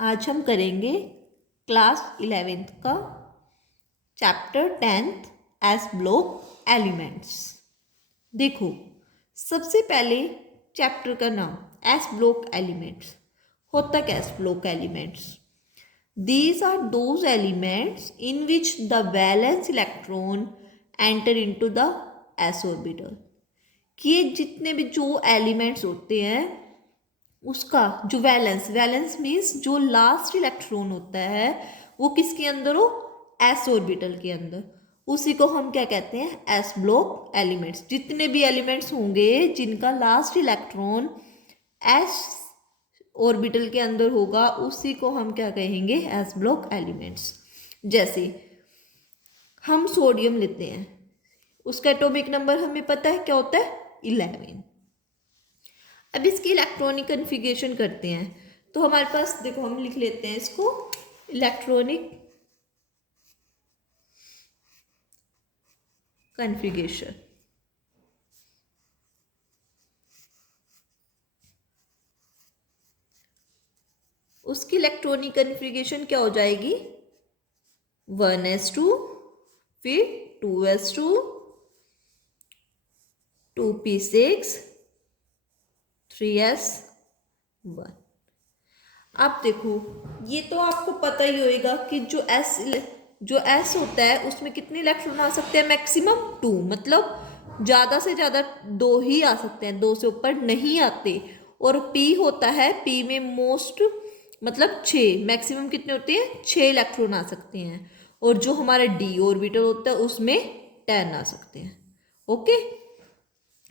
आज हम करेंगे क्लास 11th का chapter 10th S block elements. देखो, सबसे पहले चैप्टर का नाम एस ब्लॉक एलिमेंट्स। होता क्या S block elements? These are those elements in which the valence electron enter into the s orbital। कि ये जितने भी जो एलिमेंट्स होते हैं उसका जो वैलेंस मीन्स जो लास्ट इलेक्ट्रॉन होता है वो किसके अंदर हो? एस ऑर्बिटल के अंदर। उसी को हम क्या कहते हैं? S block elements. जितने भी एलिमेंट्स होंगे जिनका लास्ट इलेक्ट्रॉन एस ऑर्बिटल के अंदर होगा उसी को हम क्या कहेंगे? S block elements. जैसे हम सोडियम लेते हैं, उसका एटॉमिक नंबर हमें पता है क्या होता है? 11। अब इसकी इलेक्ट्रॉनिक कन्फिगरेशन करते हैं तो हमारे पास देखो, हम लिख लेते हैं इसको इलेक्ट्रॉनिक कन्फिगरेशन। उसकी इलेक्ट्रॉनिक कन्फिगरेशन क्या हो जाएगी? 1s2, फिर 2s2, 2p6, 3s1। आप देखो, ये तो आपको पता ही होएगा कि जो एस होता है उसमें कितने इलेक्ट्रॉन आ सकते हैं? मैक्सिमम 2, मतलब ज़्यादा से ज़्यादा 2 ही आ सकते हैं, 2 से ऊपर नहीं आते। और पी होता है, पी में मोस्ट मतलब 6, मैक्सिमम कितने होते हैं? 6 इलेक्ट्रॉन आ सकते हैं। और जो हमारा डी ऑर्बिटल होता है उसमें 10 आ सकते हैं। ओके,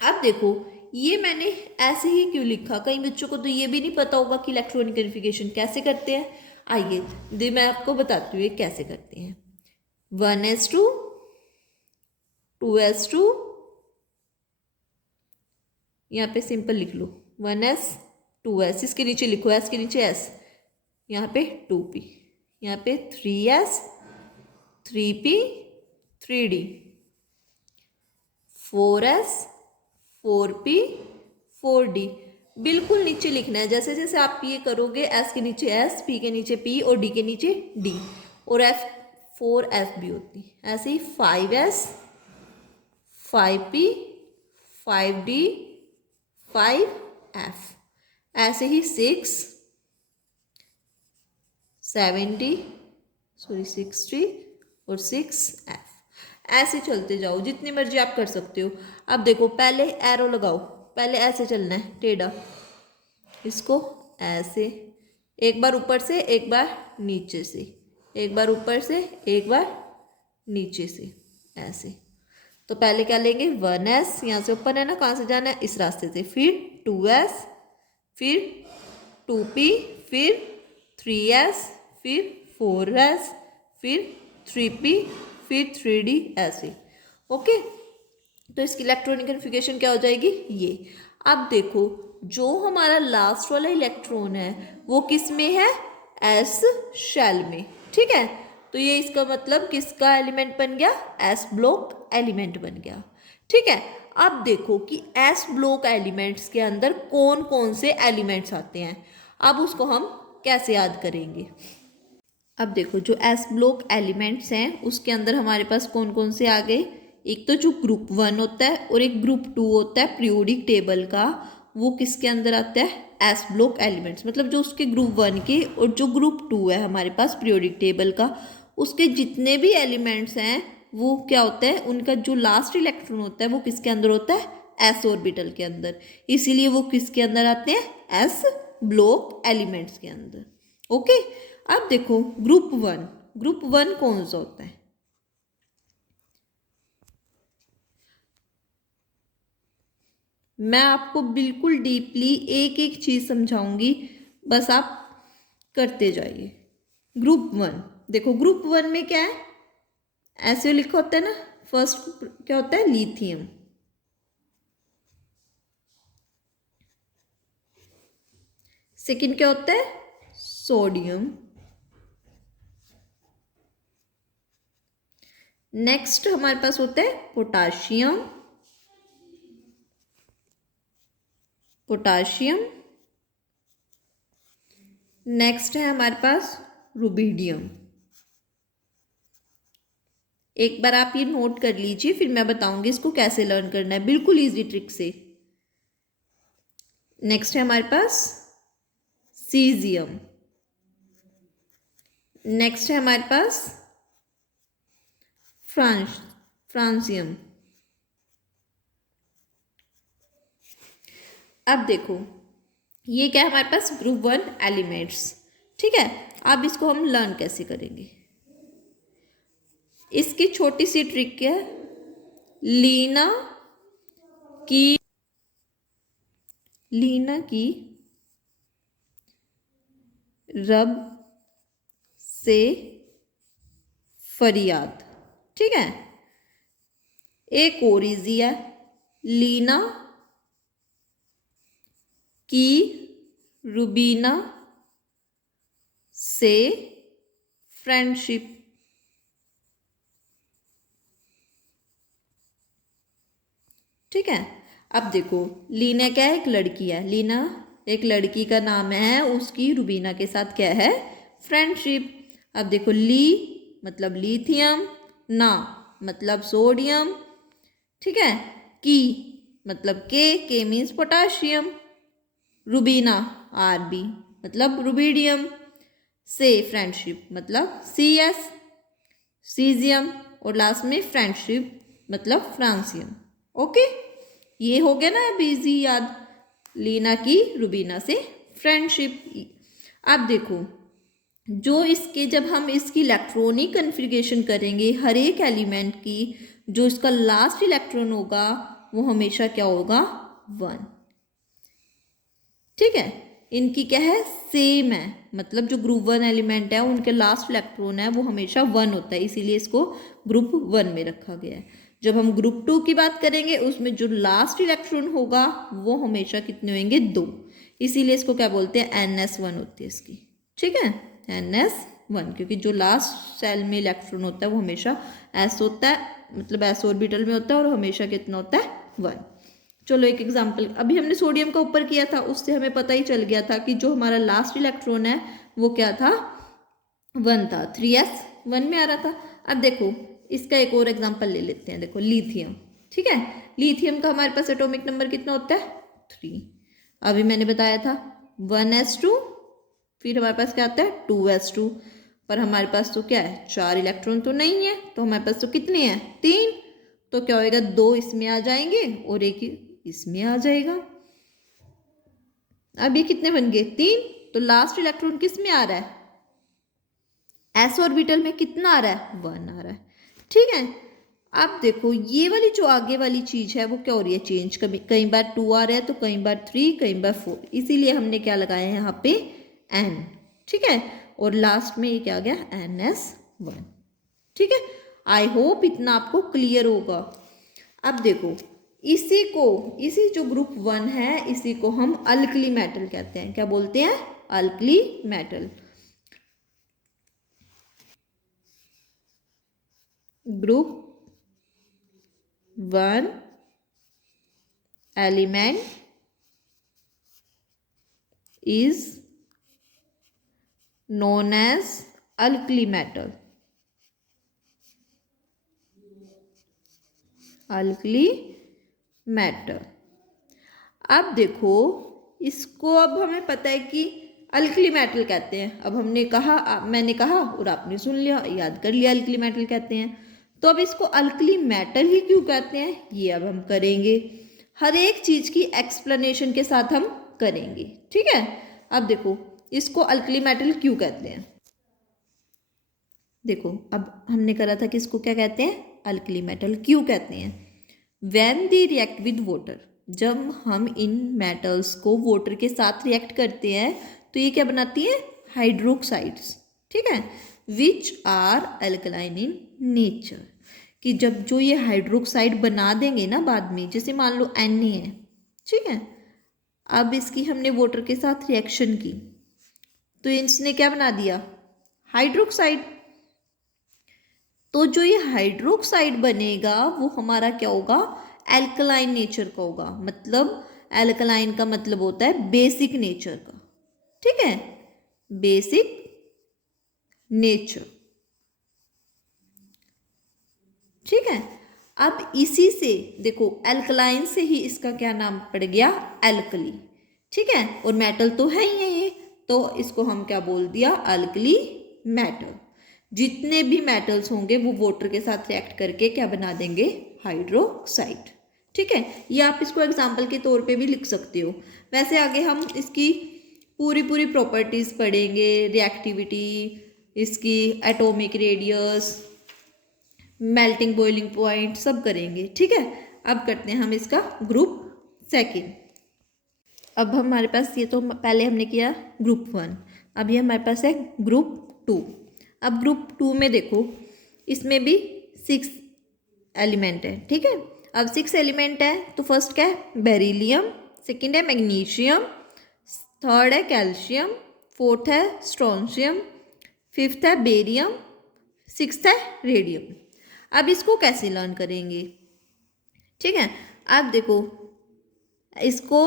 अब देखो, ये मैंने ऐसे ही क्यों लिखा? कई बच्चों को तो ये भी नहीं पता होगा कि इलेक्ट्रॉनिक कन्फिगरेशन कैसे करते हैं। आइए दे मैं आपको बताती हूँ ये कैसे करते हैं। 1s2, 2s2, यहाँ पे सिंपल लिख लो 1s 2s, इसके नीचे लिखो एस के नीचे एस, यहाँ पे 2p, यहाँ पे 3s 3p 3d, 4s 4p 4d। बिल्कुल नीचे लिखना है, जैसे जैसे आप ये करोगे एस के नीचे एस, पी के नीचे पी और डी के नीचे डी, और एफ 4f भी होती है। ऐसे ही 5s 5p 5d 5f, ऐसे ही 6 7d सॉरी 60 और 6f। ऐसे चलते जाओ, जितनी मर्जी आप कर सकते हो। अब देखो, पहले एरो लगाओ, पहले ऐसे चलना है टेढ़ा, इसको ऐसे, एक बार ऊपर से एक बार नीचे से, एक बार ऊपर से एक बार नीचे से, ऐसे। तो पहले क्या लेंगे? 1s, यहाँ से ऊपर है ना, कहाँ से जाना है? इस रास्ते से। फिर 2s, फिर 2p, फिर 3s, फिर 4s, फिर 3p, फिर 3d, ऐसे। ओके, तो इसकी इलेक्ट्रॉनिक कन्फिगरेशन क्या हो जाएगी? ये। अब देखो, जो हमारा लास्ट वाला इलेक्ट्रॉन है वो किस में है? एस शेल में। ठीक है, तो ये इसका मतलब किसका एलिमेंट बन गया? एस ब्लॉक एलिमेंट बन गया। ठीक है, अब देखो कि एस ब्लॉक एलिमेंट्स के अंदर कौन कौन से एलिमेंट्स आते हैं। अब उसको हम कैसे याद करेंगे? अब देखो, जो एस ब्लॉक एलिमेंट्स हैं उसके अंदर हमारे पास कौन कौन से आ गए? एक तो जो ग्रुप 1 होता है और एक ग्रुप 2 होता है पीरियोडिक टेबल का, वो किसके अंदर आता है? S block elements. मतलब जो उसके ग्रुप 1 के और जो ग्रुप 2 है हमारे पास पीरियोडिक टेबल का, उसके जितने भी एलिमेंट्स हैं वो क्या होता है? उनका जो लास्ट इलेक्ट्रॉन होता है वो किसके अंदर होता है? एस ऑर्बिटल के अंदर। इसीलिए वो किसके अंदर आते हैं? एस ब्लॉक एलिमेंट्स के अंदर। ओके, अब देखो ग्रुप 1, ग्रुप 1 कौन सा होता है? मैं आपको बिल्कुल डीपली एक एक चीज समझाऊंगी, बस आप करते जाइए। ग्रुप 1, देखो ग्रुप 1 में क्या है? ऐसे लिखा होता है ना, फर्स्ट क्या होता है? लिथियम। सेकंड क्या होता है? सोडियम। नेक्स्ट हमारे पास होता है पोटाशियम, पोटाशियम। नेक्स्ट है हमारे पास रुबिडियम। एक बार आप ये नोट कर लीजिए, फिर मैं बताऊंगी इसको कैसे लर्न करना है, बिल्कुल इजी ट्रिक से। नेक्स्ट है हमारे पास सीजियम। नेक्स्ट है हमारे पास फ्रांसियम। अब देखो ये क्या है हमारे पास, ग्रुप 1 एलिमेंट्स। ठीक है, अब इसको हम लर्न कैसे करेंगे, इसकी छोटी सी ट्रिक क्या है, लीना की रब से फरियाद। ठीक है, एक और इजी है, लीना की रुबीना से फ्रेंडशिप। ठीक है, अब देखो लीना क्या है, एक लड़की है, लीना एक लड़की का नाम है, उसकी रुबीना के साथ क्या है, फ्रेंडशिप। अब देखो ली मतलब लिथियम, ना मतलब सोडियम। ठीक है, की मतलब के मीन्स पोटाशियम, रुबीना आरबी मतलब रुबिडियम, से फ्रेंडशिप मतलब CS, सीजियम, और लास्ट में फ्रेंडशिप मतलब फ्रांसियम। ओके, ये हो गया ना अब इजी याद, लीना की रुबीना से फ्रेंडशिप। अब देखो जो इसके जब हम इसकी इलेक्ट्रॉनिक कन्फिग्रेशन करेंगे हर एक एलिमेंट की, जो इसका लास्ट इलेक्ट्रॉन होगा वो हमेशा क्या होगा, 1। ठीक है, इनकी क्या है, सेम है, मतलब जो ग्रुप 1 एलिमेंट है उनके लास्ट इलेक्ट्रॉन है वो हमेशा 1 होता है, इसीलिए इसको ग्रुप 1 में रखा गया है। जब हम ग्रुप 2 की बात करेंगे उसमें जो लास्ट इलेक्ट्रॉन होगा वो हमेशा कितने होंगे, 2, इसीलिए इसको क्या बोलते हैं, NS1 होती है इसकी। ठीक है, NS1, क्योंकि जो लास्ट सेल में इलेक्ट्रॉन होता है वो हमेशा S होता है, मतलब S ऑर्बिटल में होता है, और हमेशा कितना होता है, 1। चलो एक एग्जाम्पल, अभी हमने सोडियम का ऊपर किया था, उससे हमें पता ही चल गया था कि जो हमारा लास्ट इलेक्ट्रॉन है वो क्या था, 1 था, 3s 1 में आ रहा था। अब देखो इसका एक और एग्जाम्पल ले लेते हैं, देखो लिथियम। ठीक है, लिथियम का हमारे पास एटॉमिक नंबर कितना होता है, 3। अभी मैंने बताया था 1s2, फिर हमारे पास क्या आता है 2s2, पर हमारे पास तो क्या है, 4 इलेक्ट्रॉन तो नहीं है, तो हमारे पास तो कितने हैं, 3। तो क्या होएगा, 2 इसमें आ जाएंगे और एक इसमें आ जाएगा। अब ये कितने बन गए, 3। तो लास्ट इलेक्ट्रॉन किस में आ रहा है, S ऑर्बिटल में कितना आ रहा है, 1 आ रहा है। ठीक है, अब देखो ये वाली जो आगे वाली चीज है वो क्या हो रही है, चेंज, कभी कई बार 2 आ रहा है तो कई बार 3, कई बार 4, इसीलिए हमने क्या लगाया है यहाँ पे N। ठीक है, और लास्ट में ये क्या आ गया, NS1। ठीक है, आई होप इतना आपको क्लियर होगा। अब देखो इसी जो ग्रुप 1 है इसी को हम अल्कली मेटल कहते हैं, क्या बोलते हैं, alkali metal. Group 1 element is known as alkali metal, alkali metal। अब देखो इसको, अब हमें पता है कि अल्कली मेटल कहते हैं, अब हमने कहा, मैंने कहा और आपने सुन लिया, याद कर लिया, अल्कली मेटल कहते हैं। तो अब इसको अल्कली मेटल ही क्यों कहते हैं ये अब हम करेंगे, हर एक चीज की एक्सप्लेनेशन के साथ हम करेंगे। ठीक है, अब देखो इसको अल्कली मेटल क्यों कहते हैं, देखो अब हमने करा था कि इसको क्या कहते हैं, अल्कली मेटल क्यों कहते हैं, when they react with water, जब हम इन मेटल्स को वाटर के साथ रिएक्ट करते हैं तो ये क्या बनाती है, हाइड्रोक्साइड्स। ठीक है, which are alkaline in nature, कि जब जो ये हाइड्रोक्साइड बना देंगे ना बाद में, जैसे मान लो Na है, ठीक है, अब इसकी हमने वाटर के साथ रिएक्शन की तो इसने क्या बना दिया, हाइड्रोक्साइड। तो जो ये हाइड्रोक्साइड बनेगा वो हमारा क्या होगा, एल्कलाइन नेचर का होगा, मतलब एल्कलाइन का मतलब होता है बेसिक नेचर का। ठीक है, बेसिक नेचर। ठीक है, अब इसी से देखो एल्कलाइन से ही इसका क्या नाम पड़ गया, एल्कली। ठीक है, और मेटल तो है ही है ये, तो इसको हम क्या बोल दिया, अल्कली मेटल। जितने भी मेटल्स होंगे वो वाटर के साथ रिएक्ट करके क्या बना देंगे, हाइड्रोक्साइड। ठीक है, ये आप इसको एग्जाम्पल के तौर पे भी लिख सकते हो। वैसे आगे हम इसकी पूरी पूरी प्रॉपर्टीज पढ़ेंगे, रिएक्टिविटी, इसकी atomic radius, melting boiling point सब करेंगे। ठीक है, अब करते हैं हम इसका ग्रुप सेकंड। अब हमारे पास ये तो पहले हमने किया ग्रुप 1, अब ये हमारे पास है ग्रुप 2। अब ग्रुप 2 में देखो इसमें भी 6 एलिमेंट है। ठीक है, अब 6 एलिमेंट है तो फर्स्ट क्या है, बेरिलियम, सेकंड है मैग्नीशियम, थर्ड है कैल्शियम, फोर्थ है स्ट्रोंशियम, फिफ्थ है बेरियम, सिक्स्थ है रेडियम। अब इसको कैसे लर्न करेंगे, ठीक है, अब देखो इसको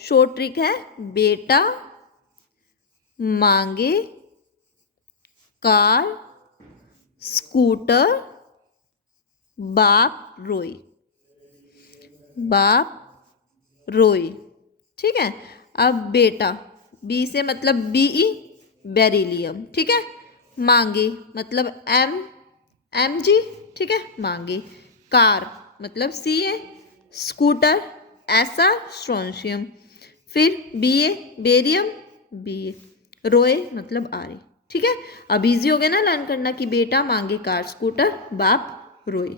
शॉर्ट ट्रिक है, बेटा मांगे कार स्कूटर बाप रोई, बाप रोई। ठीक है, अब बेटा बी से मतलब बीई बेरिलियम। ठीक है, मांगे मतलब एम जी। ठीक है, मांगे, कार मतलब सी ए, स्कूटर ऐसा स्ट्रोंशियम, फिर बी ए बेरियम बी ए, रोए मतलब आर ए। ठीक है, अब इजी हो गया ना लर्न करना कि बेटा मांगे कार स्कूटर बाप रोए।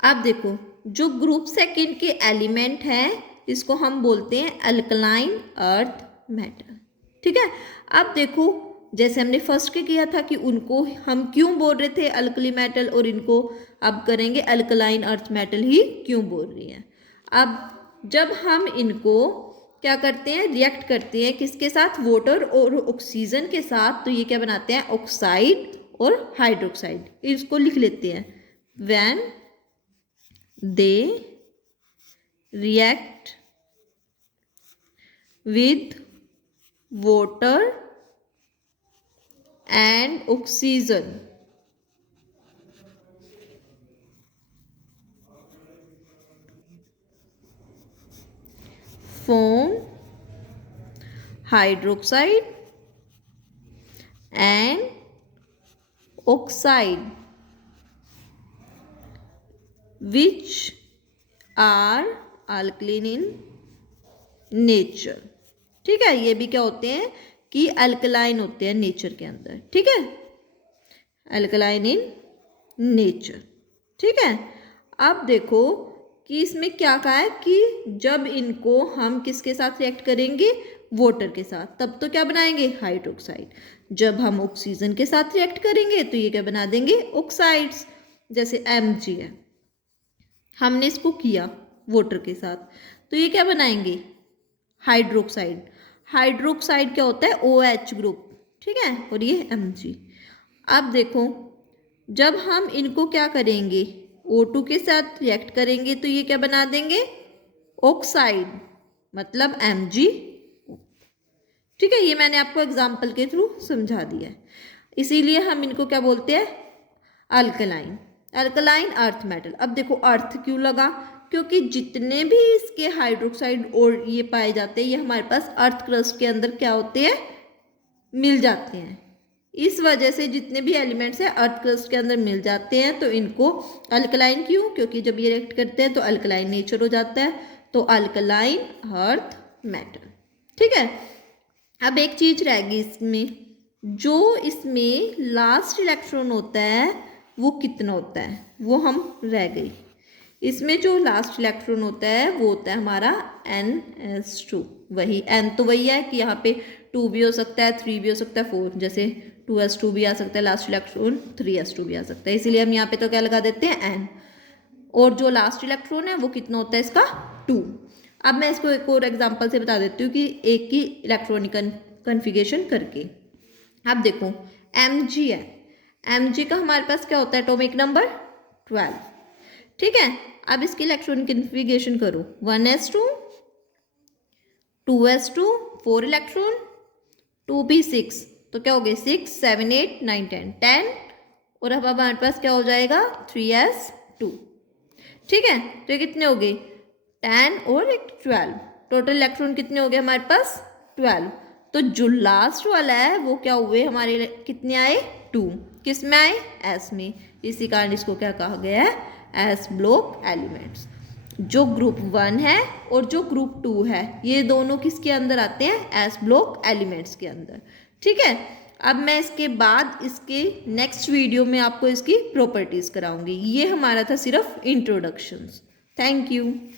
अब देखो जो ग्रुप सेकंड के एलिमेंट हैं इसको हम बोलते हैं अल्कलाइन अर्थ मेटल। ठीक है, अब देखो जैसे हमने फर्स्ट के किया था कि उनको हम क्यों बोल रहे थे अल्कली मेटल, और इनको अब करेंगे अल्कलाइन अर्थ मेटल ही क्यों बोल रही हैं। अब जब हम इनको क्या करते हैं, रिएक्ट करते हैं किसके साथ, वाटर और ऑक्सीजन के साथ, तो ये क्या बनाते हैं, ऑक्साइड और हाइड्रोक्साइड। इसको लिख लेते हैं, when they react with water and oxygen form hydroxide and oxide which are alkaline in nature। ठीक है, ये भी क्या होते हैं कि अल्कलाइन होते हैं नेचर के अंदर। ठीक है, अल्कलाइन इन नेचर। ठीक है, अब देखो कि इसमें क्या कहा है कि जब इनको हम किसके साथ रिएक्ट करेंगे, वाटर के साथ, तब तो क्या बनाएंगे, हाइड्रोक्साइड। जब हम ऑक्सीजन के साथ रिएक्ट करेंगे तो ये क्या बना देंगे, ऑक्साइड्स। जैसे Mg है, हमने इसको किया वाटर के साथ तो ये क्या बनाएंगे, हाइड्रोक्साइड। हाइड्रोक्साइड क्या होता है, OH ग्रुप। ठीक है, और ये Mg। अब देखो जब हम इनको क्या करेंगे, O2 के साथ रिएक्ट करेंगे तो ये क्या बना देंगे, ऑक्साइड मतलब Mg। ठीक है, ये मैंने आपको एग्जाम्पल के थ्रू समझा दिया है। इसीलिए हम इनको क्या बोलते हैं, अल्कलाइन, अल्कलाइन अर्थ मेटल। अब देखो अर्थ क्यों लगा, क्योंकि जितने भी इसके हाइड्रोक्साइड और ये पाए जाते हैं ये हमारे पास अर्थ क्रस्ट के अंदर क्या होते हैं, मिल जाते हैं। इस वजह से जितने भी एलिमेंट्स हैं अर्थ क्रस्ट के अंदर मिल जाते हैं, तो इनको अल्कलाइन क्यों, क्योंकि जब ये रिएक्ट करते हैं तो अल्कलाइन नेचर हो जाता है, तो अल्कलाइन अर्थ मेटल। ठीक है, अब एक चीज रहेगी इसमें, जो इसमें लास्ट इलेक्ट्रॉन होता है वो कितना होता है, वो हम रह गई। इसमें जो लास्ट इलेक्ट्रॉन होता है वो होता है हमारा NS2। वही N तो वही है कि यहाँ पे 2 भी हो सकता है, 3 भी हो सकता है, 4, जैसे 2s2 भी आ सकता है लास्ट इलेक्ट्रॉन, 3s2 भी आ सकता है, इसीलिए हम यहाँ पे तो क्या लगा देते हैं, N। और जो लास्ट इलेक्ट्रॉन है वो कितना होता है इसका, 2। अब मैं इसको एक और एग्जांपल से बता देती हूँ कि एक ही इलेक्ट्रॉनिक कन्फिगरेशन करके। अब देखो Mg है, Mg का हमारे पास क्या होता है, एटॉमिक नंबर 12। ठीक है, अब इसकी इलेक्ट्रॉनिक कन्फिगरेशन करो, 1s2 2s2 4 इलेक्ट्रॉन 2 भी 6, तो क्या हो गए 6 7 8 9 10 10, और अब हमारे पास क्या हो जाएगा 3s2। ठीक है, तो ये कितने हो गए 10 और एक 12, टोटल इलेक्ट्रॉन कितने हो गए हमारे पास 12। तो जो लास्ट वाला है वो क्या हुए हमारे कितने आए 2, किस में आए एस में, इसी कारण इसको क्या कहा गया है एस ब्लॉक एलिमेंट्स। जो ग्रुप 1 है और जो ग्रुप 2 है ये दोनों किसके अंदर आते हैं एस ब्लॉक एलिमेंट्स के अंदर। ठीक है, अब मैं इसके बाद इसके नेक्स्ट वीडियो में आपको इसकी प्रॉपर्टीज कराऊंगी। ये हमारा था सिर्फ इंट्रोडक्शंस। Thank you.